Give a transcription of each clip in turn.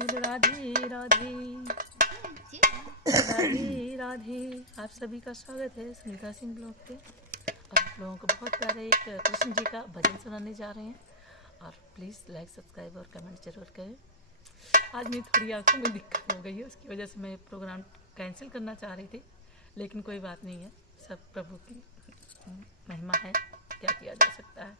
बोलो राधे राधे राधे राधे। आप सभी का स्वागत है सुनीता सिंह ब्लॉग पे। और आप लोगों को बहुत प्यारे एक कृष्ण जी का भजन सुनाने जा रहे हैं। और प्लीज़ लाइक सब्सक्राइब और कमेंट जरूर करें। आज मेरी थोड़ी आंखों में दिक्कत हो गई है, उसकी वजह से मैं प्रोग्राम कैंसिल करना चाह रही थी, लेकिन कोई बात नहीं है, सब प्रभु की महिमा है, क्या किया जा सकता है।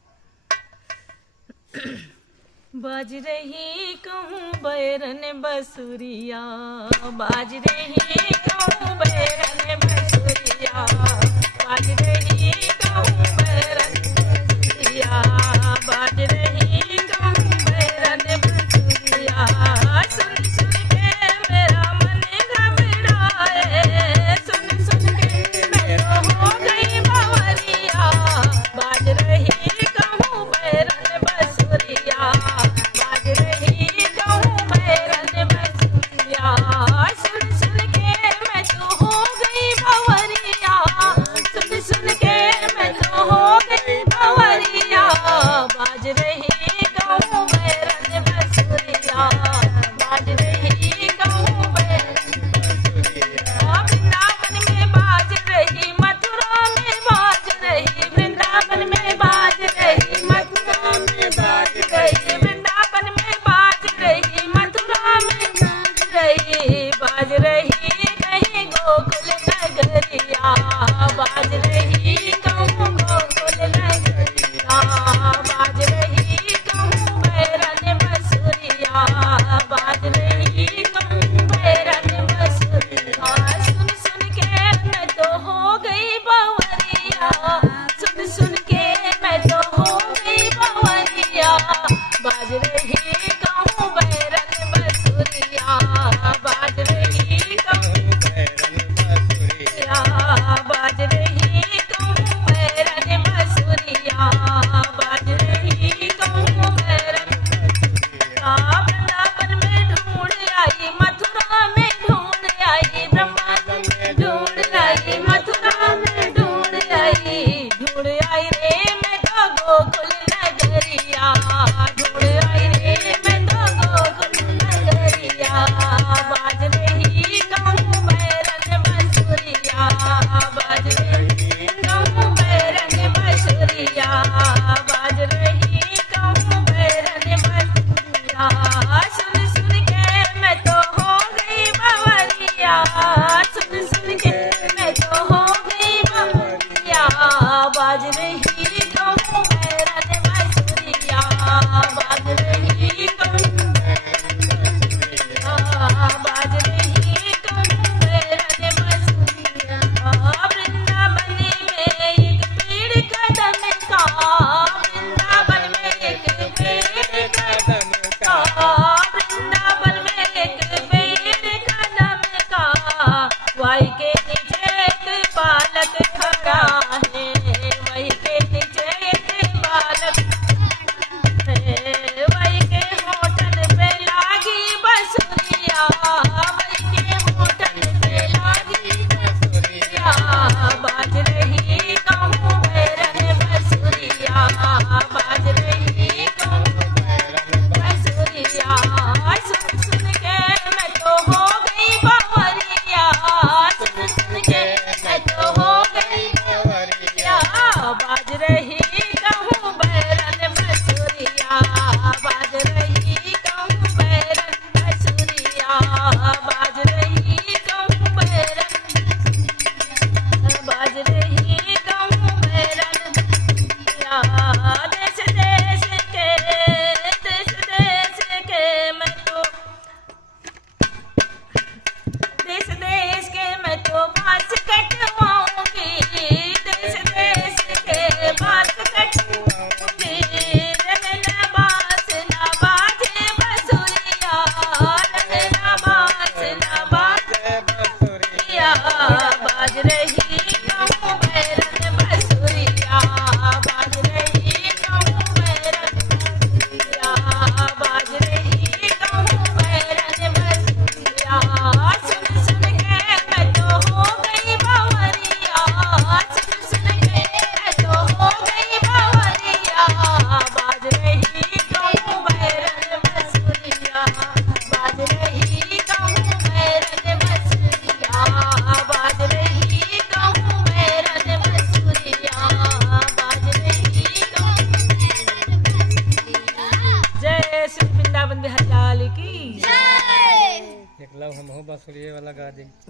बाज रही कहूँ बैरन बसुरिया, बाज रही कहूँ बैरन बसुरिया, बाज रही कहूँ बैरन बसुरिया, बाज रही कहूँ बैरन बसुरिया। सुन सुन के मेरा मन घबराए, सुन सुन के मैं तो हो गई बावरिया। बाज रही कहूँ बैरन बसुरिया, बाज रही कहूँ बैरन बसुरिया। सुन सुन के मैं तो हो गई बावरिया, सुन सुन के मैं तो हो गई बावरिया। बाज रही वृंदावन बिहारी लाल की एक लव हम बांसुरी वाला गा दी।